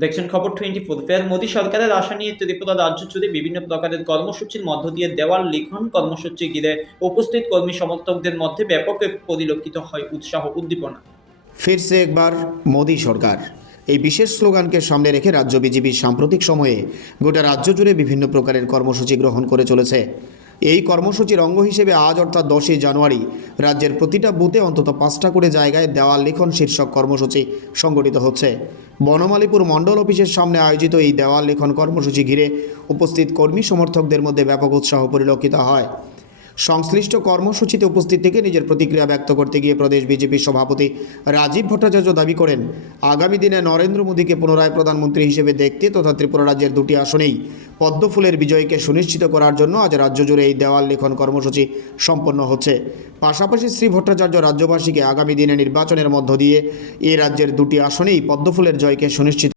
দেখছেন খবর 24। ফের মোদী সরকারের আশা নিয়ে ত্রিপুরা রাজ্য জুড়ে বিভিন্ন প্রকারের কর্মসূচির মধ্য দিয়ে দেওয়াল লিখন কর্মসূচি ঘিরে উপস্থিত কর্মী সমর্থকদের মধ্যে ব্যাপক পরিলক্ষিত হয় উৎসাহ উদ্দীপনা। ফিরছে একবার মোদী সরকার, এই বিশেষ স্লোগানকে সামনে রেখে রাজ্য বিজেপি সাম্প্রতিক সময়ে গোটা রাজ্য জুড়ে বিভিন্ন প্রকারের কর্মসূচি গ্রহণ করে চলেছে। এই কর্মসূচির অঙ্গ হিসেবে আজ অর্থাৎ 10ই জানুয়ারি রাজ্যের প্রতিটা বুথে অন্তত 5টা করে জায়গায় দেওয়াল লিখন শীর্ষক কর্মসূচি সংগঠিত হচ্ছে। বনমালীপুর মণ্ডল অফিসের সামনে আয়োজিত এই দেওয়াল লিখন কর্মসূচি ঘিরে উপস্থিত কর্মী সমর্থকদের মধ্যে ব্যাপক উৎসাহ পরিলক্ষিত হয়। সংশ্লিষ্ট কর্মসূচিতে উপস্থিত থেকে নিজের প্রতিক্রিয়া ব্যক্ত করতে গিয়ে প্রদেশ বিজেপির সভাপতি রাজীব ভট্টাচার্য দাবি করেন, আগামী দিনে নরেন্দ্র মোদীকে পুনরায় প্রধানমন্ত্রী হিসেবে দেখতে তথা ত্রিপুরা রাজ্যের দুটি আসনেই পদ্মফুলের বিজয়কে সুনিশ্চিত করার জন্য আজ রাজ্য জুড়ে এই দেওয়াল লিখন কর্মসূচি সম্পন্ন হচ্ছে। পাশাপাশি শ্রী ভট্টাচার্য রাজ্যবাসীকে আগামী দিনে নির্বাচনের মধ্য দিয়ে এই রাজ্যের দুটি আসনেই পদ্মফুলের জয়কে সুনিশ্চিত